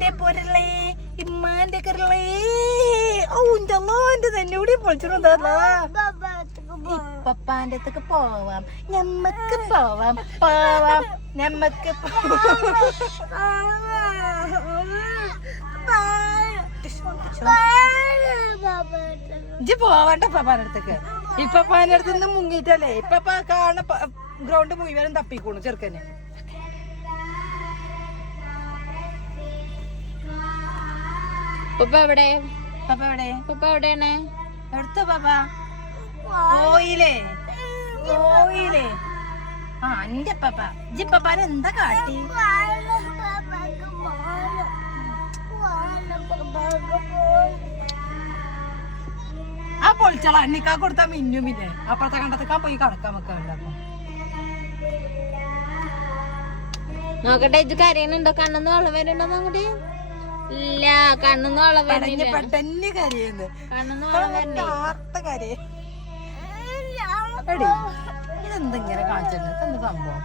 എന്റെ പൊരളേ ഇമ്മാന്റെ കരളേ ഓന്റെ തന്നെ കൂടി പൊളിച്ചിട്ടുണ്ടല്ലോ. ഇപ്പപ്പാന്റെ അടുത്തേക്ക് പോവാം, ഞമ്മക്ക് പോവാം പോവാം ഞമ്മക്ക് ഇജ്ജ് പോവാണ്ട പപ്പാന്റെ അടുത്തേക്ക്. ഇപ്പപ്പാന്റെ അടുത്ത് നിന്ന് മുങ്ങിട്ടല്ലേ ഇപ്പപ്പ കാണ ഗ്രൗണ്ട് മുഴുവനും തപ്പിക്കോണു ചെറുക്കനെ. പപ്പ എവിടെ? പപ്പ എവിടെ? പപ്പ എവിടെയാണ്? എടുത്തോ പപ്പ? പോയില്ലേ പോയില്ലേ? ആ എന്റെ പപ്പ. ഇജ്ജ് പപ്പാനെ എന്താ കാട്ടി? ആ പൊളിച്ചള എണ്ണിക്കാ കൊടുത്താ മിന്നും. പിന്നെ അപ്പുറത്തെ കണ്ടത്തേക്കാ പോയി കടക്കാൻ വെക്കാണ്ടപ്പോ. നോക്കട്ടെ, ഇത് കരയുന്നുണ്ടോ? കണ്ണെന്ന് വെള്ളം വരുന്നുണ്ടോ നോക്കട്ടെ? ഇല്ല, കണ്ണെന്ന് വെള്ളം വരുന്നില്ല. പെട്ടെന്ന് കരയുന്നു. കണ്ണെന്ന് വെള്ളം വരുന്നില്ല. ഇതെന്തെങ്ങനെ കാണിച്ചിട്ടുണ്ട്? എന്ത് സംഭവം?